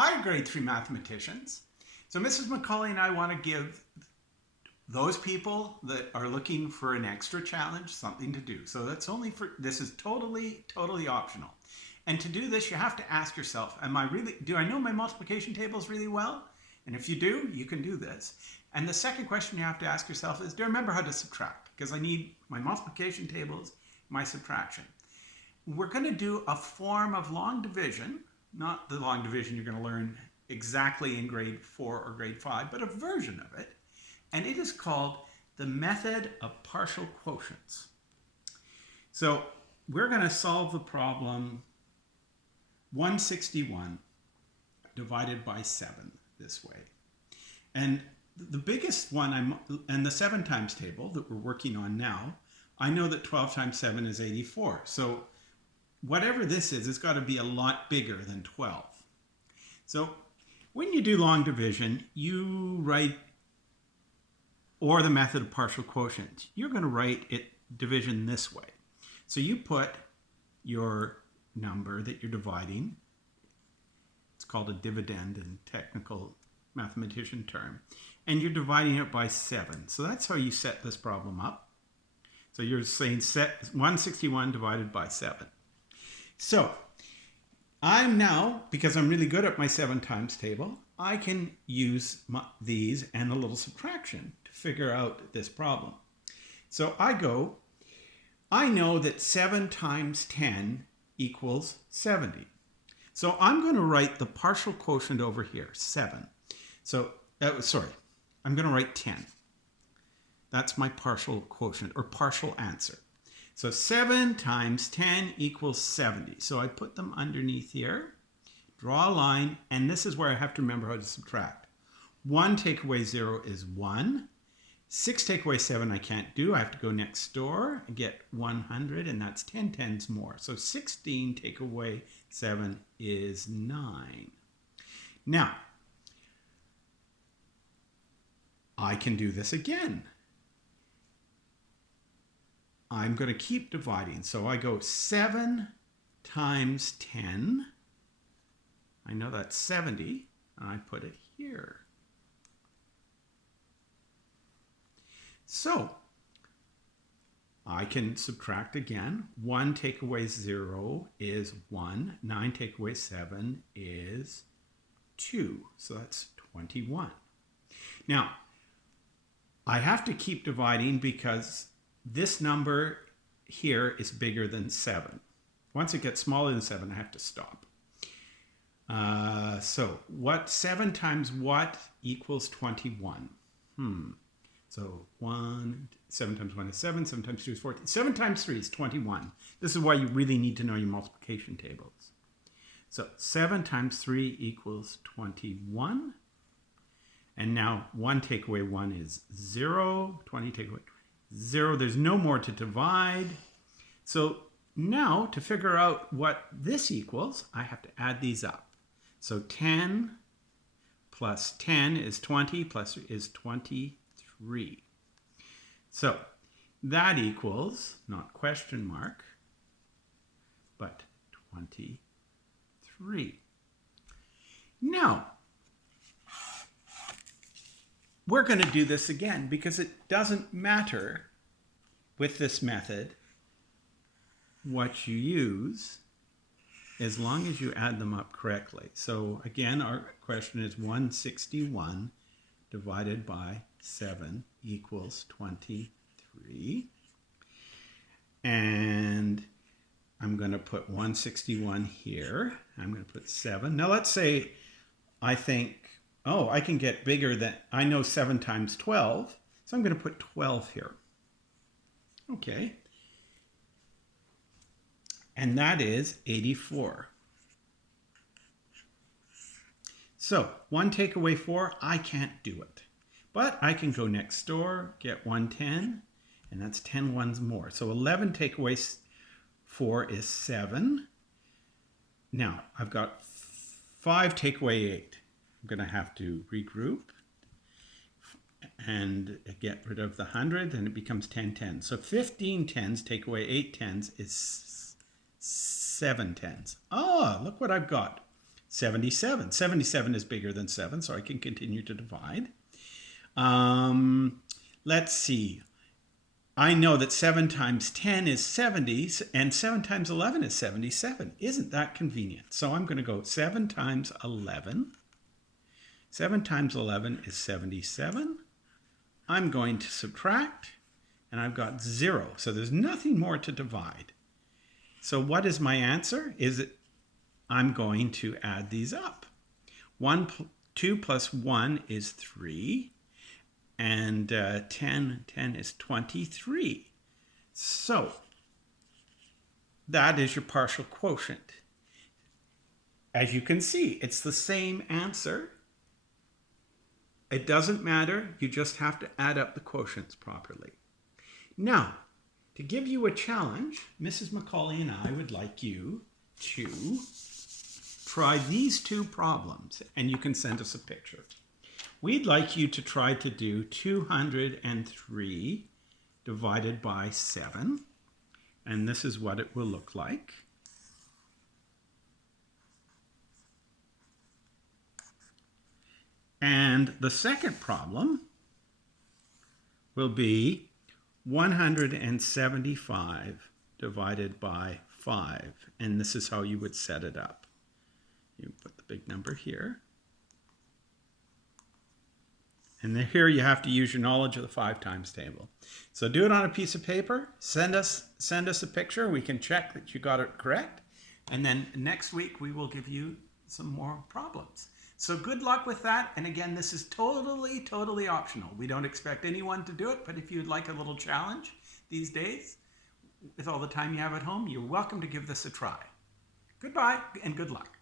Hi, grade 3 mathematicians. So Mrs. McCauley and I want to give those people that are looking for an extra challenge something to do. So this is totally optional. And to do this, you have to ask yourself, do I know my multiplication tables really well? And if you do, you can do this. And the second question you have to ask yourself is, do I remember how to subtract? Because I need my multiplication tables, my subtraction. We're going to do a form of long division, not the long division you're going to learn exactly in grade 4 or grade 5, but a version of it. And it is called the method of partial quotients. So we're going to solve the problem 161 divided by 7 this way. And the biggest one, and the 7 times table that we're working on now, I know that 12 times 7 is 84. So whatever this is, it's got to be a lot bigger than 12. So when you do long division, you write, or the method of partial quotient, you're going to write division this way. So you put your number that you're dividing, it's called a dividend in technical mathematician term, and you're dividing it by 7. So that's how you set this problem up. So you're saying set 161 divided by 7. So I'm now, because I'm really good at my 7 times table, I can use these and a little subtraction to figure out this problem. So I know that 7 times 10 equals 70. So I'm going to write the partial quotient over here, 7. So, I'm going to write 10. That's my partial quotient or partial answer. So 7 times 10 equals 70. So I put them underneath here, draw a line, and this is where I have to remember how to subtract. 1 take away 0 is 1. 6 take away 7 I can't do. I have to go next door and get 100, and that's 10 tens more. So 16 take away 7 is 9. Now, I can do this again. I'm going to keep dividing. So I go 7 times 10. I know that's 70, and I put it here. So I can subtract again. 1 take away 0 is 1. 9 take away 7 is 2. So that's 21. Now, I have to keep dividing because this number here is bigger than 7. Once it gets smaller than 7, I have to stop. So 7 times what equals 21? So 7 times 1 is 7, 7 times 2 is 14. 7 times 3 is 21. This is why you really need to know your multiplication tables. So 7 times 3 equals 21. And now 1 take away 1 is 0. 20 take away 0. There's no more to divide. So now to figure out what this equals, I have to add these up. So 10 plus 10 is 20 plus is 23. So that equals, not question mark, but 23. Now, we're going to do this again because it doesn't matter with this method what you use as long as you add them up correctly. So again, our question is 161 divided by 7 equals 23. And I'm going to put 161 here. I'm going to put 7. Now let's say I think, I can get bigger than, I know 7 times 12, so I'm going to put 12 here. Okay. And that is 84. So 1 take away 4, I can't do it. But I can go next door, get 110, and that's 10 ones more. So 11 take away 4 is 7. Now, I've got 5 take away 8. I'm going to have to regroup and get rid of the 100, then it becomes 10 tens. So 15 tens take away 8 tens is 7 tens. Oh, look what I've got. 77. 77 is bigger than 7, so I can continue to divide. Let's see. I know that 7 times 10 is 70, and 7 times 11 is 77. Isn't that convenient? So I'm going to go 7 times 11. 7 times 11 is 77. I'm going to subtract, and I've got 0. So there's nothing more to divide. So what is my answer? I'm going to add these up. 2 plus 1 is 3. And 10 is 23. So that is your partial quotient. As you can see, it's the same answer. It doesn't matter. You just have to add up the quotients properly. Now, to give you a challenge, Mrs. Macaulay and I would like you to try these two problems, and you can send us a picture. We'd like you to try to do 203 divided by 7. And this is what it will look like. And the second problem will be 175 divided by 5. And this is how you would set it up. You put the big number here. And here you have to use your knowledge of the 5 times table. So do it on a piece of paper, send us a picture, we can check that you got it correct, and then next week we will give you some more problems. So good luck with that, and again, this is totally optional. We don't expect anyone to do it, but if you'd like a little challenge these days, with all the time you have at home, you're welcome to give this a try. Goodbye, and good luck.